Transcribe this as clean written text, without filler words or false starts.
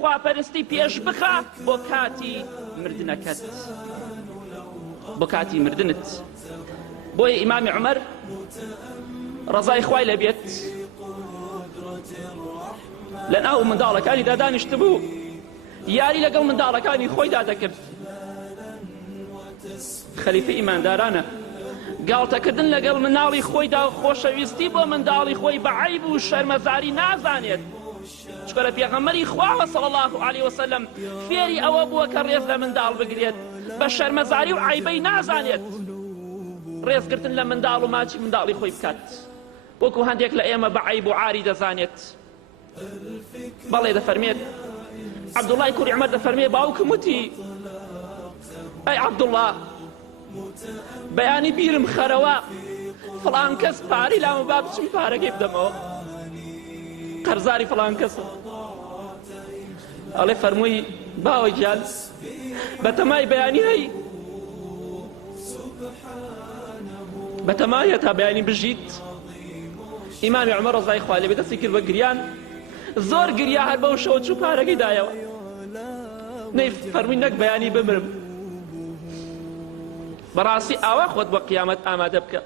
خواپەرستی پێش بخە بۆ کاتی مردنت بۆیە ئیمامی عومەر ڕەزای خوای لەبێت لە ناو منداڵەکانیدا دانیشت بوو یاری لەگەڵ منداڵەکانی خۆیدا دەکرد. خەلیفە ئیماندارانە گاڵتەکردن لەگەڵ مناڵی خۆیدا خۆشەویستی بۆ منداڵی خۆی بە عەیب و شەرمەزاری نازانێت، چکە لە پێغەمبەری خواوە صلی الله علیه وسلم فێری ئەوە بووە کە ڕێز لە منداڵ بگرێت، بە شەرمەزاری و عەیبەی نازانێت ڕێزگرتن لە منداڵ و ماچی منداڵی خۆی بکات، وەکو هەندێک لە ئێمە بە عەیب و عاری دەزانێت. بەڵێ دەفەرمێت عەبدوڵڵای کوڕی عومەر دەفەرمێ باوکم وتی ئەی عەبدوڵڵا بەیانی بیرم خەرەوە فڵان کەس پارەی لامە با بچم پارەکەی بدەمەوە، قەرزاری فڵان کەسە. ئەڵێ فەرمووی باوەی گیان بەتەمای بەیانی هەی بەتەمایە تا بەیانی بژیت. ئیمامی عومەر ڕەزای خوا لێبێ دەستی کرد بە گریان، زۆر گریا هەر بەو شەوە چوو پارەکەی دایەوە، نەی فەرمووی نەک بەیانی بمرم. بەڕاستی ئاوا خۆت بە قیامەت ئامادە بکە.